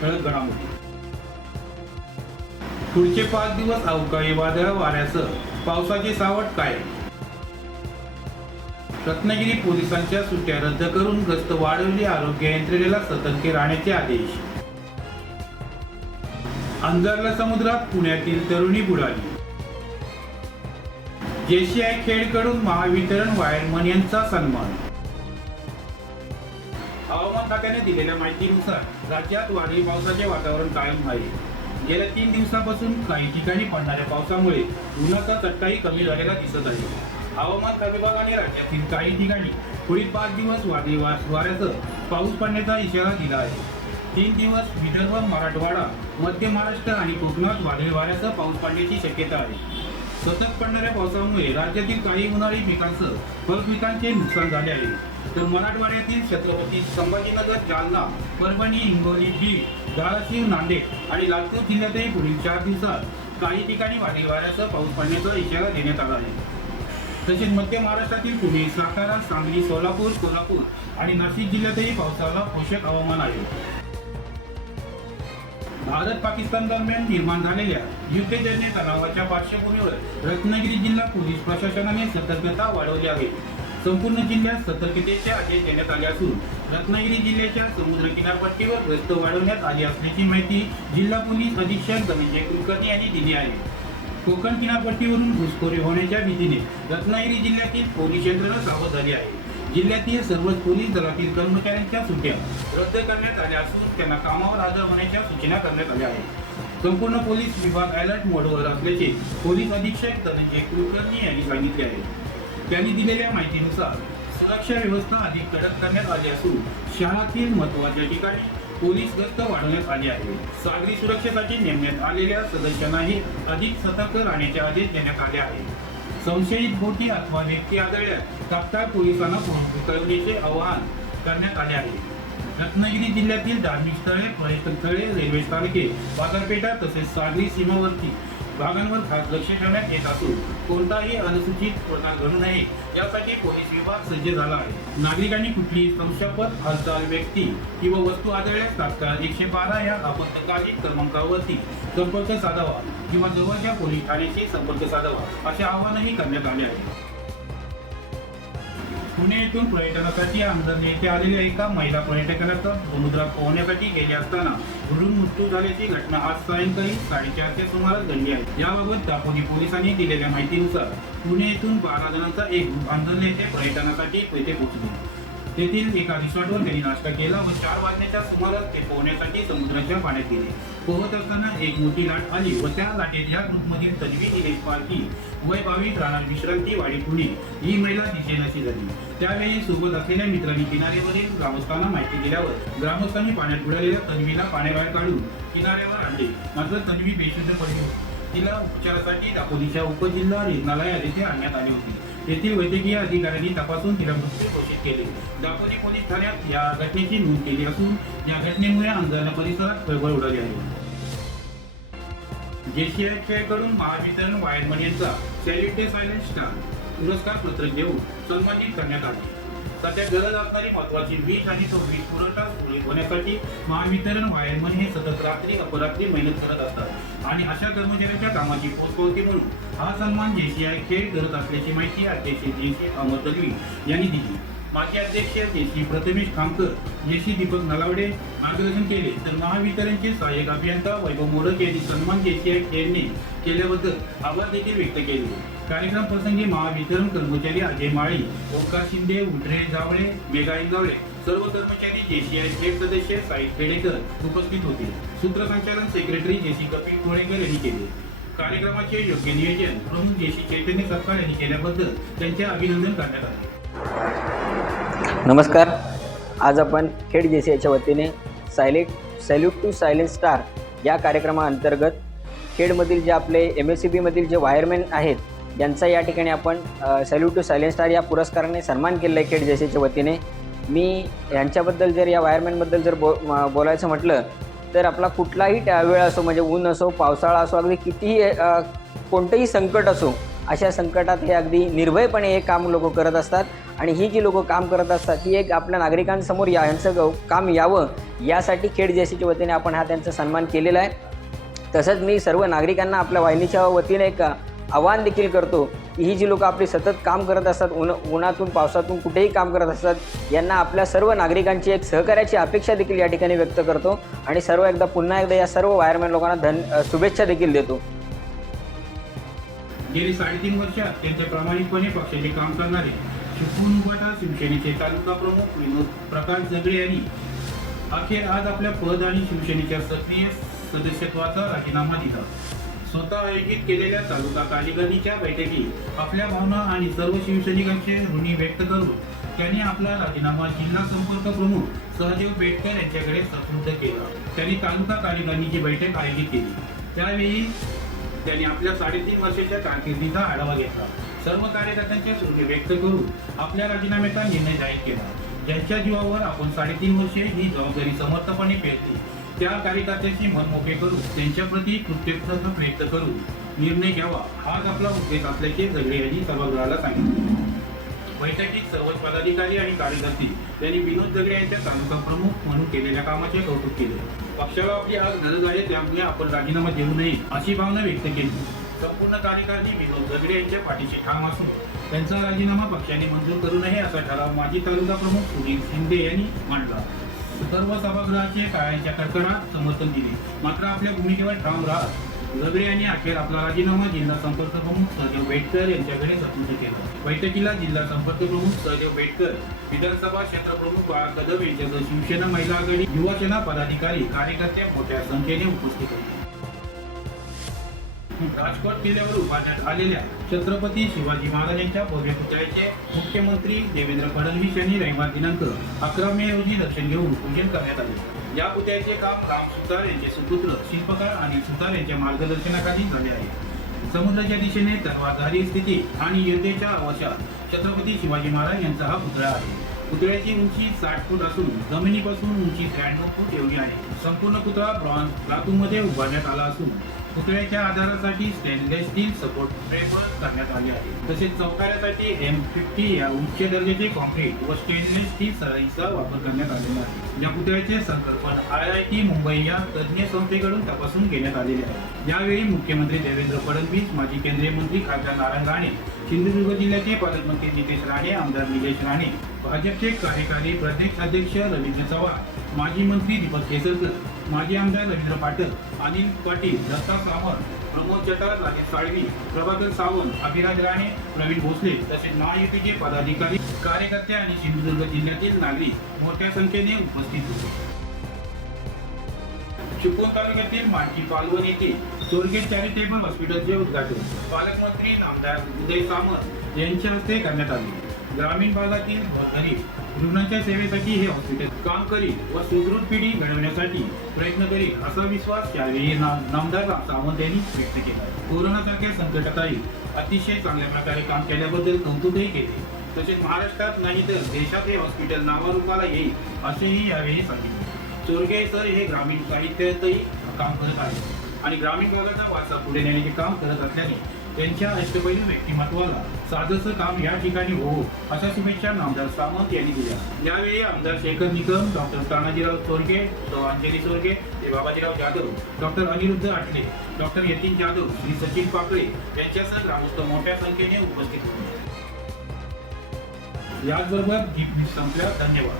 ठळक घडामोडी. पुढचे पाच दिवस अवकाळी वादळ वाऱ्यासह पावसाचे सावट काय रत्नागिरी पोलिसांच्या सुट्ट्या रद्द करून गस्त वाढवली आरोग्य यंत्रणेला सतर्क राहण्याचे आदेश. अंजारला समुद्रात पुण्यातील तरुणी बुडाली. जेसीआय खेळकडून महावितरण वायरमन यांचा सन्मान. खात्याने दिलेल्या माहितीनुसार राज्यात वादळी पावसाचे वातावरण कायम आहे. गेल्या तीन दिवसापासून काही ठिकाणी पडणाऱ्या पावसामुळे उन्हाचा चटकाही कमी झालेला दिसत आहे. हवामान विभागाने राज्यातील काही ठिकाणी पुढील पाच दिवस वादळी वा- वाऱ्यासह पाऊस पडण्याचा इशारा दिला आहे. तीन दिवस विदर्भ मराठवाडा मध्य महाराष्ट्र आणि कोकणात वादळी वाऱ्यासह पाऊस पडण्याची शक्यता आहे. सतत पडणाऱ्या पावसामुळे राज्यातील काही उन्हाळी पिकांसह फळपिकांचे नुकसान झाले आहे. तर मराठवाड्यातील छत्रपती संभाजीनगर जालना परभणी हिंगोली बीड धाराशिव नांदेड आणि लातूर जिल्ह्यातही पुढील चार दिवसात काही ठिकाणी वादळी वाऱ्यासह पाऊस पडण्याचा इशारा देण्यात आला आहे. तसेच मध्य महाराष्ट्रातील पुणे सातारा सांगली सोलापूर कोल्हापूर आणि नाशिक जिल्ह्यातही पावसाला पोषक हवामान आहे. भारत पाकिस्तान दरम्यान निर्माण झालेल्या युद्धजन्य तणावाच्या पार्श्वभूमीवर रत्नागिरी जिल्हा पोलीस प्रशासनाने सतर्कता वाढवली आहे. संपूर्ण जिल्ह्यात सतर्कतेचे आदेश देण्यात आले असून रत्नागिरी जिल्ह्याच्या समुद्र किनारपट्टीवर गस्त वाढवण्यात आली असल्याची माहिती जिल्हा पोलीस अधीक्षक धनंजय कुलकर्णी यांनी दिली आहे. कोकण किनारपट्टीवरून घुसखोरी होण्याच्या भीतीने रत्नागिरी जिल्ह्यातील पोलीस यंत्रणा सावध झाली आहे. जिल्ह्यातील सर्वच पोलीस दलातील कर्मचाऱ्यांच्या सुट्ट्या रद्द करण्यात आल्या असून त्यांना कामावर हजर होण्याच्या सूचना करण्यात आल्या आहेत. संपूर्ण पोलीस विभाग अलर्ट मोडवर असल्याचे पोलीस अधीक्षक धनंजय कुलकर्णी यांनी सांगितले आहे. त्यांनी दिलेल्या माहितीनुसार सुरक्षा व्यवस्था अधिक कडक करण्यात आली असून शहरातील महत्त्वाच्या ठिकाणी पोलीस गस्त वाढवण्यात आली आहे. सागरी सुरक्षेसाठी नेमण्यात आलेल्या सदस्यांनाही अधिक सतर्क राहण्याचे आदेश देण्यात आले आहेत. संशयित बोटी अथवा व्यक्ती आढळल्यास तात्काळ पोलिसांना फोन कळवण्याचे आवाहन करण्यात आले आहे. रत्नागिरी जिल्ह्यातील धार्मिक स्थळे पर्यटन स्थळे रेल्वे स्थानके बाजारपेठा तसेच सागरी सीमावर्ती भागांवर खास लक्ष ठेवण्यात येत असून कोणताही अनुसूचित प्रकार घडू नये यासाठी पोलीस विभाग सज्ज झाला आहे. नागरिकांनी कुठलीही संशयास्पद हालचाल व्यक्ती किंवा वस्तू आढळल्यास तात्काळ एकशे बारा या आपत्कालीन क्रमांकावरती संपर्क साधावा किंवा जवळच्या पोलीस ठाण्याशी संपर्क साधावा असे आवाहनही करण्यात आले आहे. पुणे येथून पर्यटनासाठी आमदार येथे आलेल्या एका महिला पर्यटकाला समुद्रात पोहण्यासाठी गेले असताना बुडून मृत्यू झाल्याची घटना आज सायंकाळी साडेचारच्या सुमारास घडली आहे. याबाबत दापोली पोलिसांनी दिलेल्या माहितीनुसार पुणे येथून बारा जणांचा एक ग्रुप आंदोलन येथे पर्यटनासाठी येथे पोहोचले. तेथील एका रिसॉर्टवर त्यांनी नाश्ता केला व चार वाजण्याच्या सुमारास ते पोहण्यासाठी समुद्राच्या पाण्यात गेले. पोहत असताना एक मोठी लाट आली व त्या लाटेत या ग्रुपमधील तन्वी दिनेश वय बावीस राहणार विश्रांती वाडी पुणे ही महिला दिशेनाशी झाली. त्यावेळी सोबत असलेल्या मित्रांनी किनाऱ्यावरील ग्रामस्थांना माहिती दिल्यावर ग्रामस्थांनी पाण्यात बुडालेल्या तन्वीला पाण्याबाहेर काढून किनाऱ्यावर आणले. मात्र तन्वी बेशुद्ध पडली. तिला उपचारासाठी दापोलीच्या उपजिल्हा रुग्णालयात येथे आणण्यात आली होती. येथील वैद्यकीय अधिकाऱ्यांनी तपासून तिला मृत्यू घोषित केले. दापोली पोलीस ठाण्यात या घटनेची नोंद केली असून या घटनेमुळे अंजाना परिसरात खळबळ उडाली आहे. जेसीआयकडून महावितरण वायरमन यांचा सॅल्युटे सायलेंट स्टार पुरस्कार पत्रक देऊन सन्मानित करण्यात आले. सध्या गरज असणारी महत्वाची वीज आणि तो वीज पुरवठा सुरळीत होण्यासाठी महावितरण वायरमन हे सतत रात्री अपरात्री मेहनत करत असतात. आणि अशा कर्मचाऱ्यांच्या कामाची पोचपावती म्हणून हा सन्मान जेसीआय खेळ करत असल्याची माहिती अध्यक्ष जेसी अहमद दलवी यांनी दिली. माजी अध्यक्ष जेसी प्रथमेश खामकर जेसी दीपक नलावडे मार्गदर्शन केले. तर महावितरणचे सहाय्यक अभियंता वैभव मोडक यांनी सन्मान जेसीआय खेळने केल्याबद्दल आभार देखील व्यक्त केले. कार्यक्रम प्रसंगी महावितरण कर्मचारी अजय माळी ओंकार शिंदे उठरे जावळे मेघा इंजावळे सर्व कर्मचारी जेसीआय स्टेट सदस्य साईद खेडेकर उपस्थित होते. सूत्रसंचालन सेक्रेटरी जेसी कपिल कोळेकर यांनी केले. कार्यक्रमाचे योग्य नियोजन प्रमुख जेसी चैतन्य सरकार यांनी केल्याबद्दल त्यांचे अभिनंदन करण्यात आले. नमस्कार. आज आपण खेड जेसीआयच्या याच्या वतीने silent salute to silent star या कार्यक्रमाअंतर्गत खेडमधील जे आपले एम एस सी बीमधील जे वायरमॅन आहेत यांचा या ठिकाणी आपण सॅल्यूट टू सायलेंट स्टार या पुरस्काराने सन्मान केलेला आहे खेड जे वतीने. मी यांच्याबद्दल जर या वायरमॅनबद्दल जर बो बोलायचं म्हटलं तर आपला कुठलाही वेळ असो म्हणजे ऊन असो पावसाळा असो अगदी कितीही कोणतंही संकट असो अशा संकटात हे अगदी निर्भयपणे हे काम लोक करत असतात. आणि ही जी लोक काम करत असतात ती एक आपल्या नागरिकांसमोर या यांचं काम यावं यासाठी खेड जेसीच्या वतीने आपण हा त्यांचा सन्मान केलेला आहे. तसंच मी सर्व नागरिकांना आपल्या वाहिनीच्या वतीने एक आवाहन देखील करतो. की ही जी लोकं आपली सतत काम करत असतात उन उन्हातून पावसातून कुठेही काम करत असतात यांना आपल्या सर्व नागरिकांची एक सहकार्याची अपेक्षा देखील या ठिकाणी व्यक्त करतो आणि सर्व एकदा पुन्हा एकदा या सर्व वायरमॅन लोकांना धन शुभेच्छा देखील देतो. गेली साडेतीन वर्ष अत्यंत प्रामाणिकपणे पक्षाचे काम करणारे चिपळूण उभाटा शिवसेनेचे तालुका प्रमुख विनोद प्रकाश जगडे यांनी अखेर आज आपल्या पद आणि शिवसेनेच्या सक्रिय सदस्यत्वाचा राजीनामा दिला. स्वतः आयोजित केलेल्या तालुका कार्यकारिणीच्या बैठकीत आपल्या भावना आणि सर्व शिवसैनिकांचे ऋणी व्यक्त करून त्यांनी आपला राजीनामा जिल्हा संपर्क प्रमुख सहदेव बेटकर यांच्याकडे सपूर्द केला. त्यांनी तालुका कार्यकारिणीची बैठक आयोजित केली त्यावेळी त्यांनी आपल्या साडेतीन वर्षाच्या कारकिर्दीचा आढावा घेतला. सर्व कार्यकर्त्यांच्या सुरू व्यक्त करून आपल्या राजीनाम्याचा निर्णय जाहीर केला. ज्यांच्या जीवावर आपण साडेतीन वर्षे ही जबाबदारी समर्थपणे पेरली त्या कार्यकर्त्यांचे मन करू करून त्यांच्या प्रयत्न करू व्यक्त करून निर्णय घ्यावा हाच आपला उद्देश असल्याचे जगडे यांनी सभागृहाला सांगितले. बैठकीत सर्वच पदाधिकारी आणि कार्यकर्ते यांनी विनोद जगडे यांच्या तालुका प्रमुख म्हणून केलेल्या कामाचे कौतुक केले. पक्षाला आपली आज गरज आहे त्यामुळे आपण राजीनामा देऊ नये अशी भावना व्यक्त केली. संपूर्ण कार्यकारिणी विनोद जगडे यांच्या पाठीशी ठाम असून त्यांचा राजीनामा पक्षाने मंजूर करू नये असा ठराव माजी तालुका प्रमुख सुनील शिंदे यांनी मांडला. सर्व सभागृहाचे काळाच्या कडकडात समर्थन दिले. मात्र आपल्या भूमिकेवर ठाम राहत गगरे यांनी अखेर आपला राजीनामा जिल्हा संपर्क प्रमुख सहदेव बेटकर यांच्याकडे सुपूर्द केला. बैठकीला जिल्हा संपर्क प्रमुख सहदेव बेटकर विधानसभा क्षेत्र प्रमुख बाळा कदम यांच्यासह शिवसेना महिला आघाडी युवासेना पदाधिकारी कार्यकर्ते मोठ्या संख्येने उपस्थित होते. राजकोट किल्ल्यावर उभारण्यात आलेल्या छत्रपती शिवाजी महाराजांच्या भव्य पुतळ्याचे मुख्यमंत्री देवेंद्र फडणवीस यांनी रविवार दिनांक अकरा मे रोजी दर्शन घेऊन पूजन करण्यात आले. या पुतळ्याचे काम राम सुतार यांचे सुपुत्र शिल्पकार आणि सुतार यांच्या मार्गदर्शनाखाली झाले आहे. समुद्राच्या दिशेने तलवारधारी स्थिती आणि युद्धेच्या अवशात छत्रपती शिवाजी महाराज यांचा हा पुतळा आहे. पुतळ्याची उंची साठ फूट असून जमिनीपासून उंची त्र्याण्णव फूट एवढी आहे. संपूर्ण पुतळा ब्रॉन्झ धातूमध्ये उभारण्यात आला असून पुतळ्याच्या आधारासाठी स्टेनलेस स्टील सपोर्ट फ्रेमवर करण्यात आले आहे. तसेच चौकाऱ्यासाठी एम फिफ्टी या उच्च दर्जाचे कॉन्क्रीट व स्टेनलेस स्टील सराईचा वापर करण्यात आलेला आहे. या पुतळ्याचे संकल्पन आय आय टी मुंबई या तज्ज्ञ संस्थेकडून तपासून घेण्यात आलेले आहे. यावेळी मुख्यमंत्री देवेंद्र फडणवीस माजी केंद्रीय मंत्री खासदार नारायण राणे सिंधुदुर्ग जिल्ह्याचे पालकमंत्री नितेश राणे आमदार निलेश राणे भाजपचे कार्यकारी प्रदेश अध्यक्ष रवींद्र चव्हाण माजी मंत्री दीपक केसरकर माजी आमदार रवींद्र पाटील अनिल पाटील दत्ता सावंत प्रमोद जटार राजेश साळवी प्रभाकर सावंत अभिराज राणे प्रवीण भोसले तसेच महायुतीचे पदाधिकारी कार्यकर्ते आणि सिंधुदुर्ग जिल्ह्यातील नागरिक मोठ्या संख्येने उपस्थित होते. चिपळूण तालुक्यातील मांडकी पालवण येथे स्वर्गेट चॅरिटेबल हॉस्पिटलचे उद्घाटन. पालकमंत्री नामदार उदय सामंत यांच्या हस्ते करण्यात आले. ग्रामीण भागातील गरीब रुग्णांच्या सेवेसाठी हे हॉस्पिटल काम करील व सुदृढ पिढी घडवण्यासाठी प्रयत्न करील असा विश्वास यावेळी नामदार सावंत यांनी व्यक्त केला. कोरोनासारख्या संकटातही अतिशय चांगल्या प्रकारे काम केल्याबद्दल कौतुकही केले. तसेच महाराष्ट्रात नाही तर देशात हे हॉस्पिटल नावारूपाला येईल असेही यावेळी सांगितले. चोरगे सर हे ग्रामीण साहित्यातही काम करत आहेत आणि ग्रामीण भागाचा वारसा पुढे नेण्याचे काम करत असल्याने त्यांच्या अष्टपैलू व्यक्तिमत्वाला साधंसं काम या ठिकाणी हो अशा शुभेच्छा नामदार सामंत यांनी दिल्या. यावेळी आमदार शेखर निकम डॉक्टर तानाजीराव चोरगे डॉ. अंजली चोरगे ते बाबाजीराव जाधव डॉक्टर अनिरुद्ध आठले डॉक्टर यतीन जाधव श्री सचिन पाकळे यांच्यासह ग्रामस्थ मोठ्या संख्येने उपस्थित होते. याचबरोबर संपल्या. धन्यवाद.